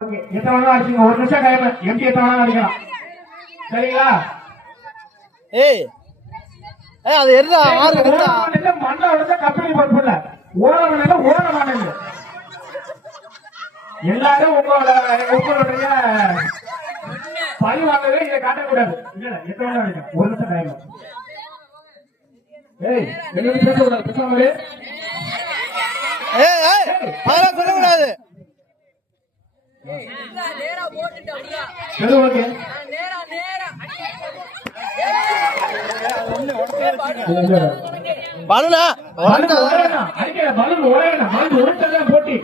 எத்தனை வேணா அடிச்சுங்க. ஒரு நிமிஷம் டைம். எம்டி எத்தனை வேணா அடிக்கலாம். சரிங்களா? ஏய் ஏய் அது எதுடா ஆறு எதுடா மண்ணை உடைச்சா கம்பெனி பொறுப்புல ஓரமணில ஓரமானது. எல்லாரும் உங்களுடைய பழி வாங்கவே இதை காட்டக்கூடாது. இல்ல எத்தனை வேணா அடிக்கலாம். ஒரு நிமிஷம் டைம். ஏய் என்ன பேசக்கூடாது. பேசாம ஏய் ஏய் அதெல்லாம் சொல்லக்கூடாது. பலூனா போட்டி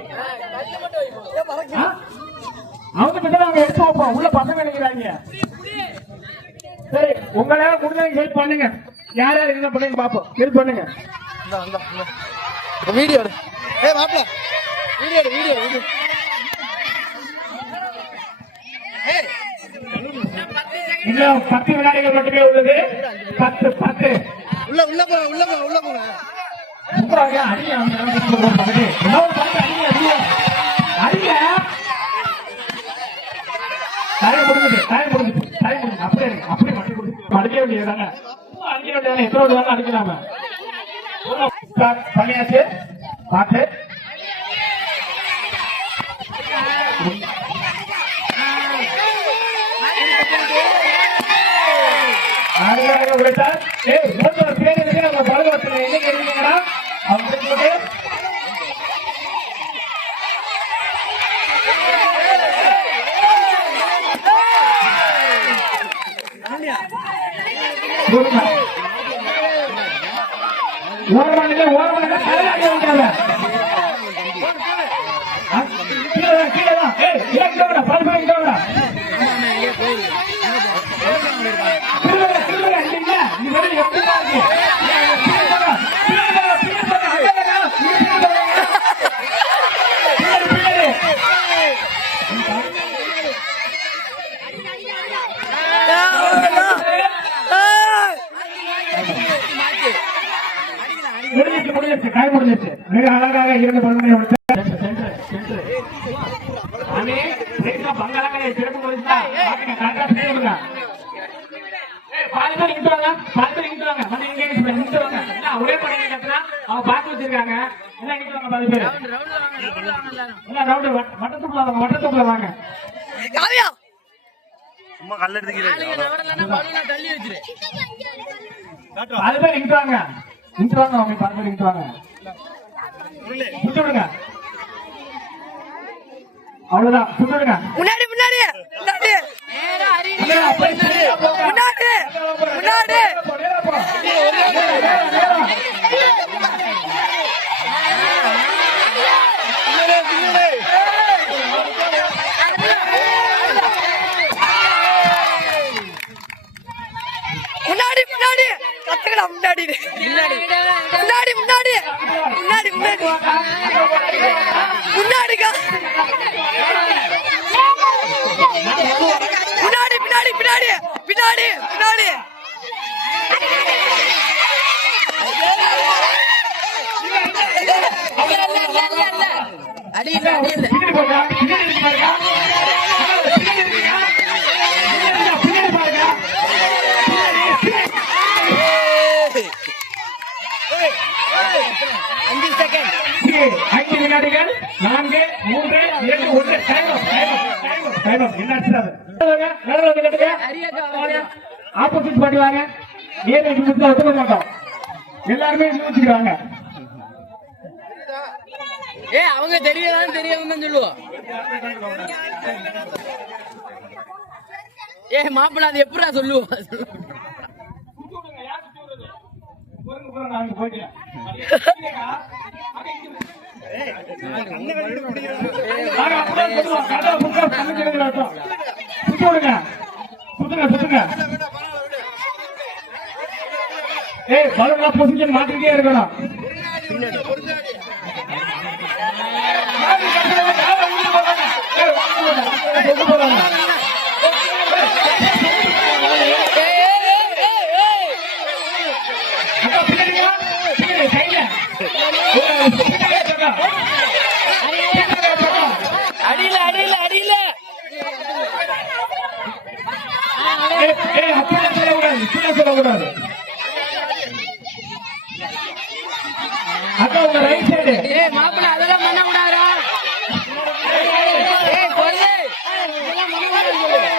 அவங்க எடுத்து வைப்போம். உள்ள பசங்க நினைக்கிறாங்க. சரி உங்களால முடிஞ்ச ஹெல்ப் பண்ணுங்க. யார் யார் என்ன பண்ணுங்க பாப்போம். ஹெல்ப் பண்ணுங்க. வீடியோ ஏய் மாப்ள வீடியோ வீடியோ வீடியோ இன்னும் 10 வினாடிகள் மட்டுமே உள்ளது. 10 உள்ள உள்ள போ உள்ள போ உள்ள போ சூப்பராக அடிங்க. அடிங்க டைம் முடிஞ்சது. அப்படியே அப்படியே மட்டி கொடுத்து அடிக்க வேண்டியதாங்க. அடிக்க வேண்டியதானே. எத்தனை வேணாலும் அடிக்கலாம. பண்ணியாச்சு. பாட்டு முடிஞ்சிருச்சு. டைம் முடிஞ்சிருச்சு. மிக அழகாக 2 பல்கலை பங்காளங்களை சிறப்பு கொடுத்தா பாதி பேர் இங்கிட்டு வாங்க. பாதி பேர் இங்கிட்டு வாங்க. வந்து இங்கிட்டு வாங்க. ஒரே படம் கத்துனா அவங்க பார்த்து வச்சிருக்காங்க. என்ன இங்கிட்டு வாங்க. பாதி பேர் ரவுண்டு வட்டத்துக்குள்ள வாங்க. சும்மா கல்ல எடுத்துக்கிறேன். பாதி பேர் இங்கிட்டு வாங்க. இங்கிட்டு வாங்க. அவங்க பாதி பேர் இங்கிட்டு வாங்க. சுட்டு விடுங்க. அவ்வளவுதான். சுட்டு விடுங்க. முன்னாடி முன்னாடி முன்னாடி முன்னாடி முன்னாடி முன்னாடி முன்னாடி கத்துக்கடா. முன்னாடி முன்னாடி முன்னாடி முன்னாடி முன்னாடி முன்னாடிக்கா பின்னாடி பின்னாடி பின்னாடி பின்னாடி பின்னாடி அடி ஐந்து வினாடிகள். 4 3 2 1 ஆப்போசிட் பாட்டி வாங்க. ஒத்துக்க மாட்டோம். எல்லாருமே யோசிக்கிறாங்க. அவங்க தெரியாதான் தெரியாம சொல்லுவோம். மாப்பிள்ள அது எப்படா சொல்லுவோம். பொசிஷன் மாற்றிட்டே இருக்கணும். அடியில அடியில அடியில உங்க ரைட் சைடு. ஏய் மாப்பிள்ள அதெல்லாம் பண்ண கூடாதுடா. ஏய் பொறுத்து இதெல்லாம் பண்ண கூடாது.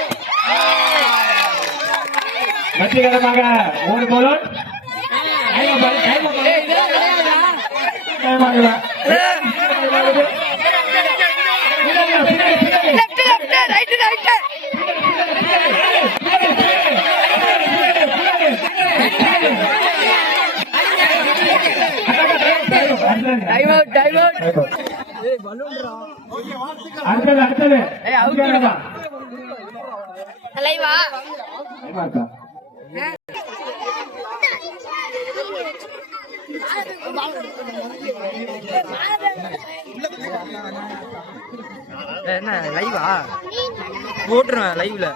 வெற்றிகரமாக ஒரு பலூன் ஏய் இதெல்லாம் கிடையாதுடா. Left right right. Time out. ஏய் பலூன்டா. அடுத்தது ஏய் அவுட்டா. லைவா? என்ன லைவா? போட்டுருவேன் லைவ்ல.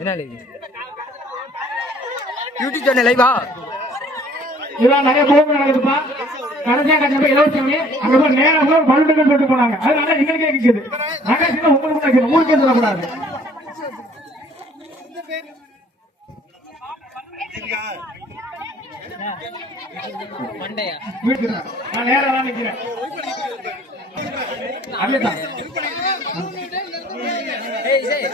என்ன லைவ்? யூடியூப் சேனல் லைவா? இதெல்லாம் நிறைய ப்ரோக்ராம் நடக்குதுப்பா. கடைசியா கண்டிப்பா இலவச மணி அங்க போய் நேரம் போய் பல்லுக்கு சொல்லிட்டு போனாங்க. அதனால எங்களுக்கே கேக்குது. நகைச்சுவை உங்களுக்கு கேட்குது, ஊருக்கே சொல்லக்கூடாது. வீட்டுக்கு நான் நேரம் தான் நிக்கிறேன். அப்படிதான் ஏய் ஏய்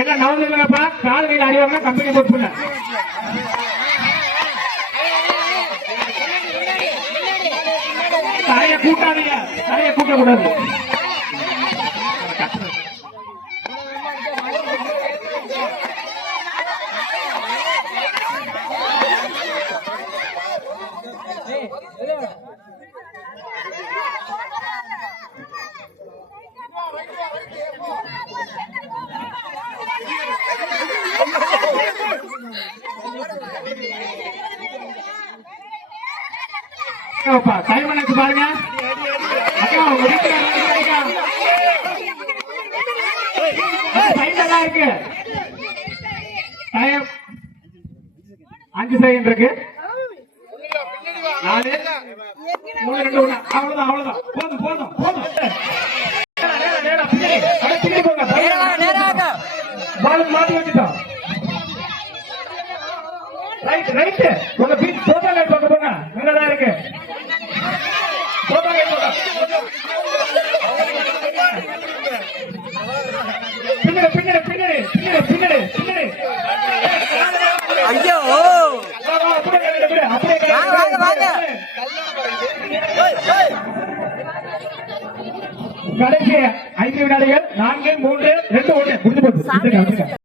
என்ன நவந்துலப்பா கால் கையில் அடிவாங்க கம்பெனி போட்டுல தலைய கூட்டாதீங்க, தலைய கூட்டக்கூடாது. டைம் எனக்கு பாருங்க. அக்கா உங்க வீட்டுல இருக்கு. டைம் 5 செகண்ட் இருக்கு. 4 3 2 1 அவ்வளவுதான் அவ்வளவுதான். போதும் போதும் போதும். பால் மாட்டி வச்சுட்டோம். ரைட் ரைட் உங்க பீச் சோபா லைட் பார்க்க போங்க. நல்லதா இருக்கு. சோபா லைட் போங்க. பின்னாடி பின்னாடி பின்னாடி பின்னாடி பின்னாடி பின்னாடி. ஐயோ வாங்க வாங்க. கடைசி 5 வினாடிகள். 4 3 2 1 முடிஞ்சு போச்சு.